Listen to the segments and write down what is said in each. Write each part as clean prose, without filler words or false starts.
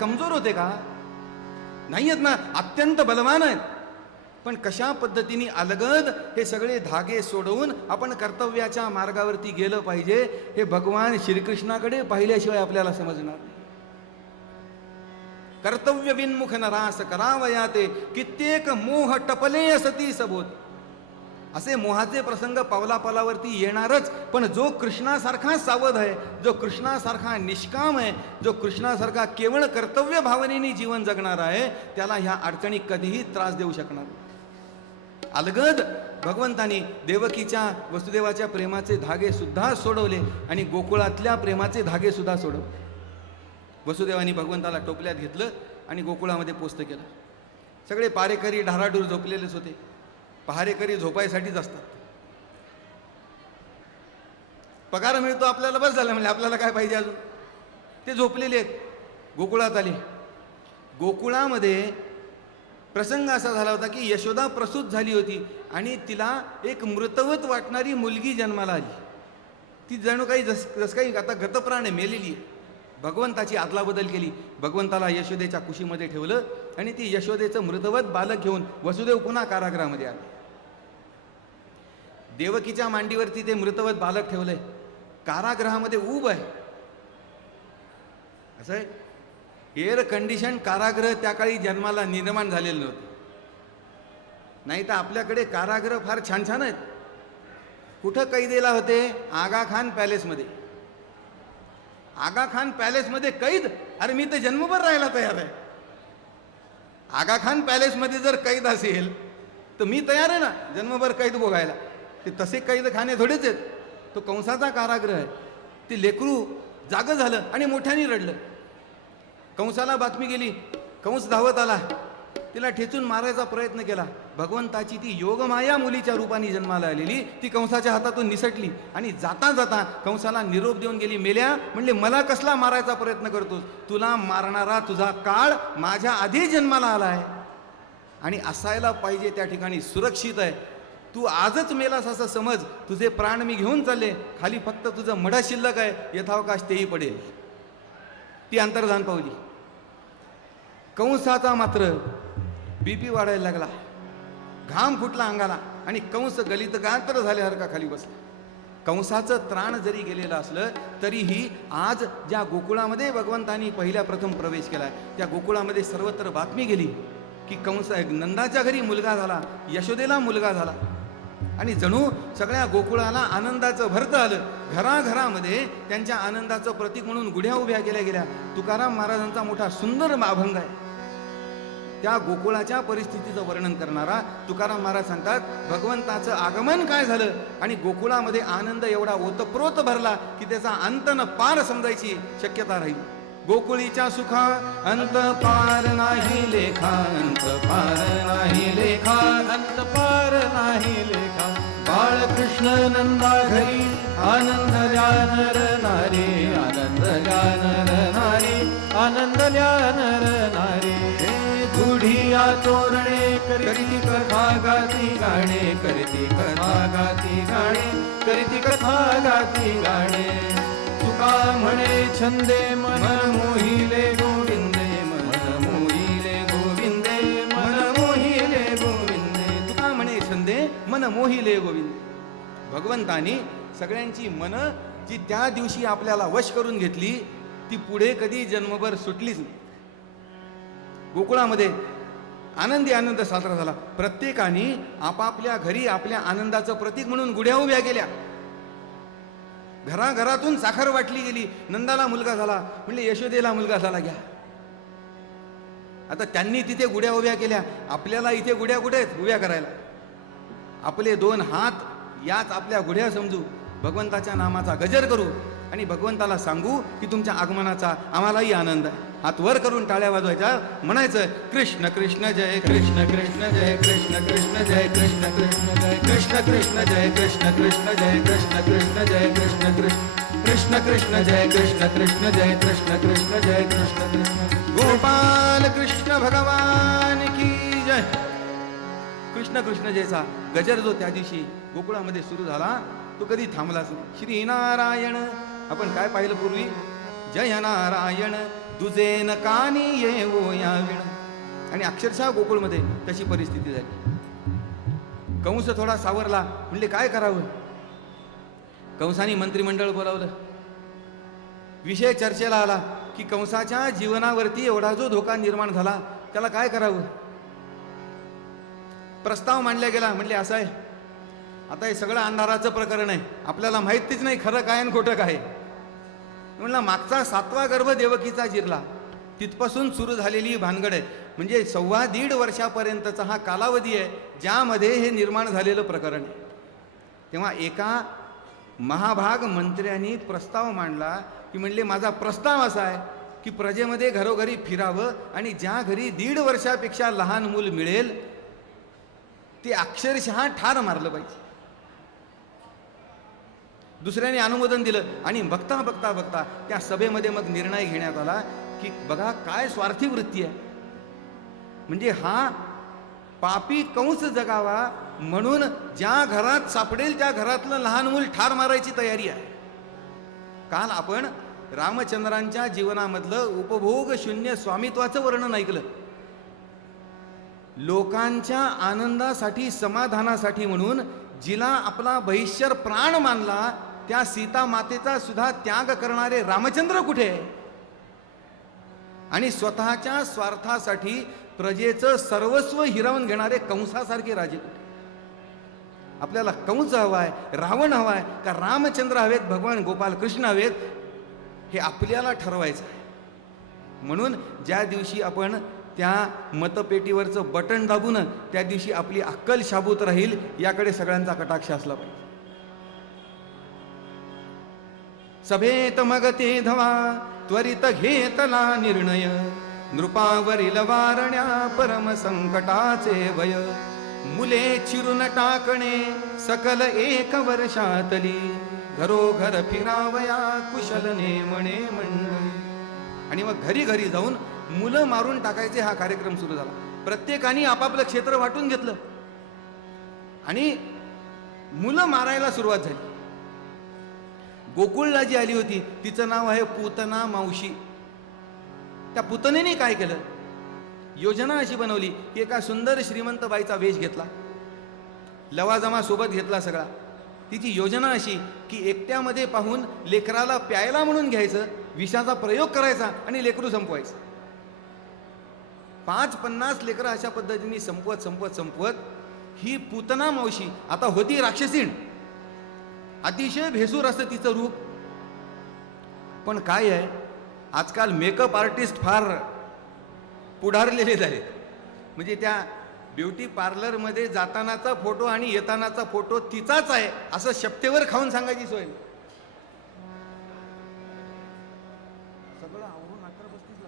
कमजोर होते का? नाही आहेत ना, अत्यंत बलवान आहेत. पण कशा पद्धतीने अलगद हे सगळे धागे सोडवून आपण कर्तव्याच्या मार्गावरती गेलं पाहिजे हे भगवान श्रीकृष्णाकडे पाहिल्याशिवाय आपल्याला समजणार नाही. कर्तव्य विन्मुख नरास करावया ते कित्येक मोह टपले असती सबोत. असे मोहाचे प्रसंग पावलापावलावरती येणारच. पण जो कृष्णासारखा सावध आहे, जो कृष्णासारखा निष्काम आहे, जो कृष्णासारखा केवळ कर्तव्य भावनेने जीवन जगणार आहे, त्याला ह्या अडचणी कधीही त्रास देऊ शकणार नाही. अलगद भगवंतानी देवकीच्या वसुदेवाच्या प्रेमाचे धागे सुद्धा सोडवले आणि गोकुळातल्या प्रेमाचे धागे सुद्धा सोडवले. वसुदेवानी भगवंताला टोपल्यात घेतलं आणि गोकुळामध्ये पोस्त केलं. सगळे पारेकरी ढाराडूर झोपलेलेच होते. पहारेकरी झोपायसाठीच असतात. पगार मिळतो आपल्याला, बस झालं म्हणजे आपल्याला काय पाहिजे अजून. ते झोपलेले आहेत. गोकुळात आले. गोकुळामध्ये प्रसंग असा झाला होता की यशोदा प्रसूत झाली होती आणि तिला एक मृतवत वाटणारी मुलगी जन्माला आली. ती जणू काही जस काही आता गतप्राण मेलेली आहे. भगवंताची आदलाबदल केली. भगवंताला यशोदेच्या कुशीमध्ये ठेवलं आणि ती यशोदेचं मृतवत बालक घेऊन वसुदेव पुन्हा कारागृहामध्ये आले. देवकीच्या मांडीवरती ते मृतवत बालक ठेवलंय. कारागृहामध्ये ऊब आहे. असं आहे, एअर कंडिशन कारागृह त्या काळी जन्माला निर्माण झालेलं नव्हतं. नाही तर आपल्याकडे कारागृह फार छान छान आहेत. कुठं कैदेला होते? आगा खान पॅलेसमध्ये. आगा खान पॅलेसमध्ये कैद? अरे मी तर जन्मभर राहायला तयार आहे. आगा खान पॅलेसमध्ये जर कैद असेल तर मी तयार आहे ना जन्मभर कैद भोगायला. ते तसे कैद खाणे थोडेच आहेत. तो कंसाचा कारागृह आहे. ते लेकरू जागं झालं आणि मोठ्याने रडलं. कंसाला बातमी गेली. कंस धावत आला. तिला ठेचून मारायचा प्रयत्न केला. भगवंताची ती योगमाया मुलीच्या रूपाने जन्माला आलेली ती कंसाच्या हातातून निसटली आणि जाता जाता कंसाला निरोप देऊन गेली. मेल्या, म्हणले मला कसला मारायचा प्रयत्न करतोस? तुला मारणारा तुझा काळ माझ्या आधी जन्माला आला आहे आणि असायला पाहिजे त्या ठिकाणी सुरक्षित आहे. तू आजच मेलास असं समज. तुझे प्राण मी घेऊन चालले. खाली फक्त तुझं मढ शिल्लक आहे. यथावकाश तेही पडेल. ती अंतर्धान पावली. कंसाचा मात्र बीपी वाढायला लागला. घाम फुटला अंगाला आणि कंस गलित गात्र झाल्यासारखा खाली बसला. कंसाचं त्राण जरी गेलेलं असलं तरीही आज ज्या गोकुळामध्ये भगवंतानी पहिल्या प्रथम प्रवेश केलाय त्या गोकुळामध्ये सर्वत्र बातमी गेली की कंस नंदाच्या घरी मुलगा झाला, यशोदेला मुलगा झाला आणि जणू सगळ्या गोकुळाला आनंदाचं भरतं आलं. घराघरामध्ये त्यांच्या आनंदाचं प्रतीक म्हणून गुढ्या उभ्या केल्या गेल्या. तुकाराम महाराजांचा मोठा सुंदर अभंग आहे. त्या गोकुळाच्या परिस्थितीचं वर्णन करणारा तुकाराम महाराज सांगतात, भगवंताचं आगमन काय झालं आणि गोकुळामध्ये आनंद एवढा ओतप्रोत भरला की त्याचा अंत न पार समजायची शक्यता राहील. गोकुळीच्या सुखा अंत पार नाही लेखा, अंत पार नाही लेखा, अंत पार नाही लेखा. बाळकृष्ण नंदा घरी आनंद नर नारी, आनंद नर नारी, आनंद नर नारी. गुढिया तोरणे करीती कथा गाती गाणे, करीती कथा गाती गाणे, करीती कथा गाती गाणे. तुका म्हणे छंदे मन मोहिले गोविंदे, मन मोहिले गोविंदे, मन मोहिले गोविंदे. तुका म्हणे छंदे मन मोहिले गोविंदे. भगवंतानी सगळ्यांची मन जी त्या दिवशी आपल्याला वश करून घेतली ती पुढे कधी जन्मभर सुटलीच नाही. गोकुळामध्ये आनंदी आनंद साजरा झाला. प्रत्येकाने आपापल्या घरी आपल्या आनंदाचं प्रतीक म्हणून गुढ्या उभ्या केल्या. घराघरातून साखर वाटली गेली. नंदाला मुलगा झाला म्हणजे यशोदेला मुलगा झाला. घ्या आता त्यांनी तिथे गुढ्या उभ्या केल्या. आपल्याला इथे गुढ्या कुठे आहेत उभ्या करायला? आपले दोन हात याच आपल्या गुढ्या समजू. भगवंताच्या नामाचा गजर करू आणि भगवंताला सांगू की तुमच्या आगमनाचा आम्हालाही आनंद आहे. हात वर करून टाळ्या वाजवायच्या. म्हणायचं कृष्ण कृष्ण जय कृष्ण कृष्ण जय कृष्ण कृष्ण जय कृष्ण कृष्ण जय कृष्ण कृष्ण जय कृष्ण कृष्ण जय कृष्ण कृष्ण जय कृष्ण कृष्ण कृष्ण कृष्ण जय कृष्ण कृष्ण जय कृष्ण कृष्ण जय कृष्ण कृष्ण. गोपाल कृष्ण भगवान की जय. कृष्ण कृष्ण जयचा गजर जो त्या दिवशी गोकुळामध्ये सुरू झाला तो कधी थांबलाच नाही. श्री नारायण आपण काय पाहिलं पूर्वी? जय नारायण दुजेन कानी येवो या विण. आणि अक्षरशः गोकुळमध्ये तशी परिस्थिती झाली. कंस थोडा सावरला, म्हणले काय करावं. कंसाने मंत्रिमंडळ बोलावलं. विषय चर्चेला आला की कंसाच्या जीवनावरती एवढा जो धोका निर्माण झाला त्याला काय करावं. प्रस्ताव मांडला गेला. म्हणले असं आहे, आता हे सगळं अंधाराचं प्रकरण आहे, आपल्याला माहितीच नाही खरं काय आणि खोटं काय. म्हणला मागचा 7वा गर्भ देवकीचा जिरला, तिथपासून सुरू झालेली ही भानगड आहे. म्हणजे 1.25 वर्षापर्यंतचा हा कालावधी आहे ज्यामध्ये हे निर्माण झालेलं प्रकरण आहे. तेव्हा एका महाभाग मंत्र्यांनी प्रस्ताव मांडला की म्हणले माझा प्रस्ताव असा आहे की प्रजेमध्ये घरोघरी फिरावं आणि ज्या घरी 1.5 वर्षापेक्षा लहान मूल मिळेल ते अक्षरशः ठार मारलं पाहिजे. दुसऱ्याने अनुमोदन दिलं आणि बघता बघता बघता त्या सभेमध्ये मग निर्णय घेण्यात आला की बघा काय स्वार्थी वृत्ती आहे. म्हणजे हा पापी कंस जगावा म्हणून ज्या घरात सापडेल त्या घरातलं लहान मूल ठार मारायची तयारी आहे. काल आपण रामचंद्रांच्या जीवनामधलं उपभोग शून्य स्वामित्वाचं वर्णन ऐकलं. लोकांच्या आनंदासाठी समाधानासाठी म्हणून जिला आपला बहिष्यर प्राण मानला त्या सीता मातेचा सुद्धा त्याग करणारे रामचंद्र कुठे. आणि स्वतःच्या स्वार्थासाठी प्रजेचं सर्वस्व हिरावून घेणारे कंसासारखे राजे कुठे. आपल्याला कंस हवाय, रावण हवाय का रामचंद्र हवेत, भगवान गोपाल कृष्ण हवेत, हे आपल्याला ठरवायचं आहे. म्हणून ज्या दिवशी आपण त्या मतपेटीवरचं बटन दाबून त्या दिवशी आपली अक्कल शाबूत राहील याकडे सगळ्यांचा कटाक्ष असला पाहिजे. सभेत मग ते धवा त्वरित घेतला निर्णय, नृपावरील वारण्या परम संकटाचे भय. मुले चिरून टाकणे सकल 1 वर्षातली, घरोघर फिरावया कुशल नेमणे मंडळी. आणि मग घरी घरी जाऊन मुलं मारून टाकायचे हा कार्यक्रम सुरू झाला. प्रत्येकाने आपापलं क्षेत्र वाटून घेतलं आणि मुलं मारायला सुरुवात झाली. गोकुळला जी आली होती तिचं नाव आहे पूतना मावशी. त्या पूतनेने काय केलं, योजना अशी बनवली की एका सुंदर श्रीमंत बाईचा वेश घेतला, लवाजमा सोबत घेतला सगळा. तिची योजना अशी की एकट्यामध्ये पाहून लेकराला प्यायला म्हणून घ्यायचं, विषाचा प्रयोग करायचा आणि लेकरू संपवायचं. 5-50 लेकरं अशा पद्धतीने संपवत संपवत संपवत ही पूतना मावशी आता होती राक्षसीण. अतिशय भेसूर असतं तिचं रूप. पण काय आहे, आजकाल मेकअप आर्टिस्ट फार पुढारलेले झाले. म्हणजे त्या ब्युटी पार्लरमध्ये जातानाचा फोटो आणि येतानाचा फोटो तिचाच आहे असं शपथेवर खाऊन सांगायची सोय. सगळं आवरून 11:35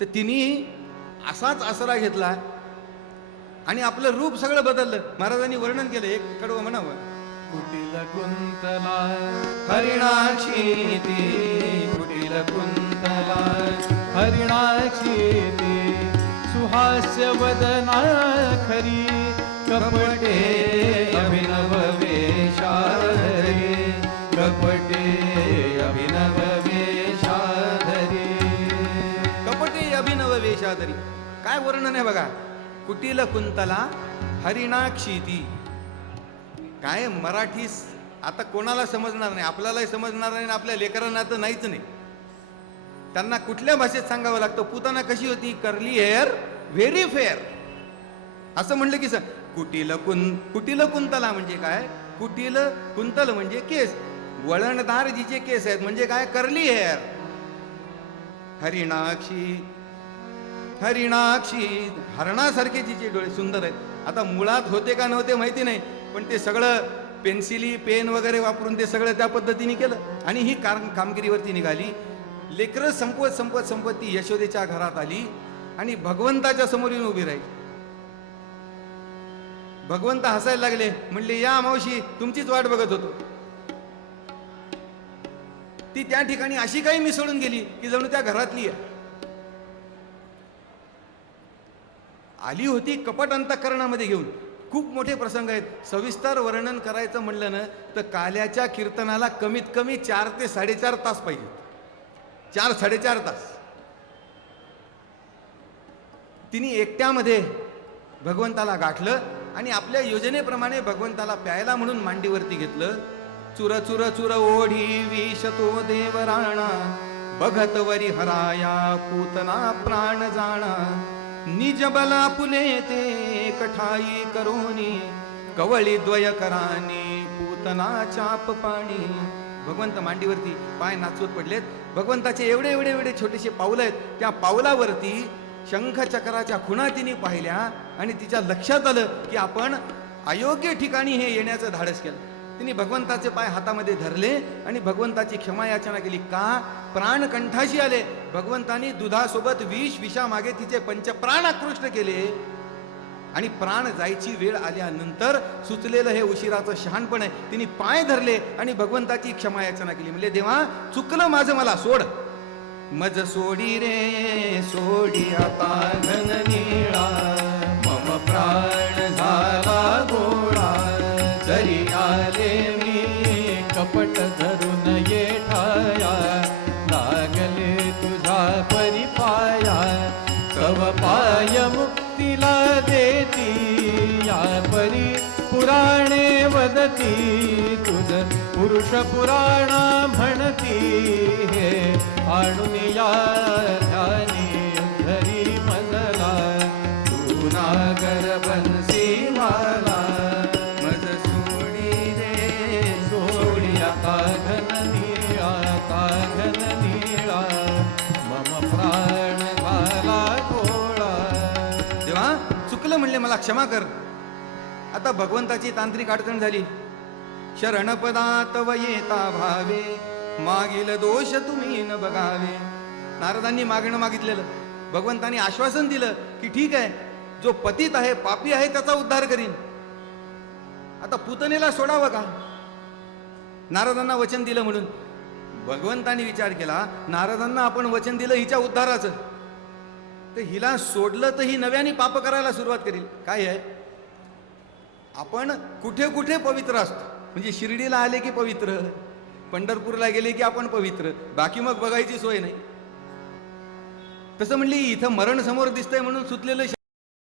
तर तिने असाच आसरा घेतला आणि आपलं रूप सगळं बदललं. महाराजांनी वर्णन केलं, एक कडवं म्हणावं. कुटील कुंतला हरिणाक्षी ती, कुटील कुंतला हरिणाक्षी ती, सुहास्य वदना खरी, कपटे अभिनव वेशाधरी, कपटे अभिनव वेशाधरी. कपटे अभिनव वेशाधरी. काय वर्णन आहे बघा. कुटील कुंतला हरिणाक्षी ती. काय मराठी आता कोणाला समजणार नाही, आपल्यालाही समजणार नाही, आपल्या लेकरांना तर नाहीच नाही. त्यांना कुठल्या भाषेत सांगावं लागतं. पूतना कशी होती, कर्ली हेअर व्हेरी फेअर असं म्हणलं की कुटील कुंतला म्हणजे काय, कुटील कुंतल म्हणजे केस, वळणदार जिचे केस आहेत म्हणजे काय, कर्ली हेअर. हरिणाक्षी, हरिणाक्षी हरणासारखे जिचे डोळे सुंदर आहेत. आता मुळात होते का नव्हते माहिती नाही, पण ते सगळं पेन्सिली पेन वगैरे वापरून ते सगळं त्या पद्धतीने केलं आणि ही कामगिरीवरती निघाली. लेकरं संपवत संपवत संपवत ती यशोदेच्या घरात आली आणि भगवंताच्या समोर येऊन उभी राहिली. भगवंत हसायला लागले, म्हणले या मावशी तुमचीच वाट बघत होतो. ती त्या ठिकाणी अशी काही मिसळून गेली की जणू त्या घरातली आहे. आली होती कपट अंतःकरणामध्ये घेऊन, खूप मोठे प्रसंग आहेत. सविस्तर वर्णन करायचं म्हणलं ना तर काल्याच्या कीर्तनाला कमीत कमी 4 ते 4.5 तास पाहिजे. 4-4.5 तास तिने एकट्यामध्ये भगवंताला गाठलं आणि आपल्या योजनेप्रमाणे भगवंताला प्यायला म्हणून मांडीवरती घेतलं. चुर चुर चुर ओढी विषतो देवराणा, बघत वरी हराया पूतना प्राण जाणा. निज बला पुले ते कठाई करोनी, कवळी द्वय करानी पूतना चाप पाणी. भगवंत मांडीवरती पाय नाचवत पडलेत. भगवंताचे एवढे एवढे एवढे छोटेसे पाऊल आहेत. त्या पावलावरती शंखचक्राच्या खुणा तिने पाहिल्या आणि तिच्या लक्षात आलं की आपण अयोग्य ठिकाणी हे येण्याचं धाडस केलं. तिने भगवंताचे पाय हातामध्ये धरले आणि भगवंताची क्षमा याचना केली. का? प्राण कंठाशी आले. भगवंतानी दुधासोबत विषामागे तिचे पंचप्राण आकृष्ट केले आणि प्राण जायची वेळ आल्यानंतर सुचलेलं हे उशिराचं शहाणपण आहे. तिने पाय धरले आणि भगवंताची क्षमा याचना केली. म्हणजे देवा चुकलं माझं, मला सोड. मज सोडी रे सोडी आता घन निळा, मम प्राण झाला गोळा. जरी आले मी कपट धरून ये ठाया, लागले तुझा परिपाया. तव पाय मुक्तीला देती, या परी पुराणे वदती. तुझ पुरुष पुराण म्हणती, हे आणून या ध्यानी धरी मजला. तू नागर बन्सीवाला, मज सोडी रे सोडी आता घन निळा, आता घन निळा. मम प्राण झाला गोळा. देवा चुकलं म्हणले, मला क्षमा कर. आता भगवंताची तांत्रिक अडचण झाली. शरणपदा तव येता भावे, मागील दोष तुम्ही न बघावे. नारदांनी मागणं मागितलेलं, भगवंतांनी आश्वासन दिलं की ठीक आहे, जो पतित आहे पापी आहे त्याचा उद्धार करीन. आता पुतनेला सोडावं का? नारदांना वचन दिलं म्हणून भगवंतांनी विचार केला, नारदांना आपण वचन दिलं हिच्या उद्धाराचं, तर हिला सोडलं तर ही नव्याने पाप करायला सुरुवात करील. काय आहे, आपण कुठे कुठे पवित्र असतो. म्हणजे शिर्डीला आले की पवित्र, पंढरपूरला गेले की आपण पवित्र, बाकी मग बघायची सोय नाही. तसं म्हणली इथं मरण समोर दिसतंय म्हणून सुटलेलं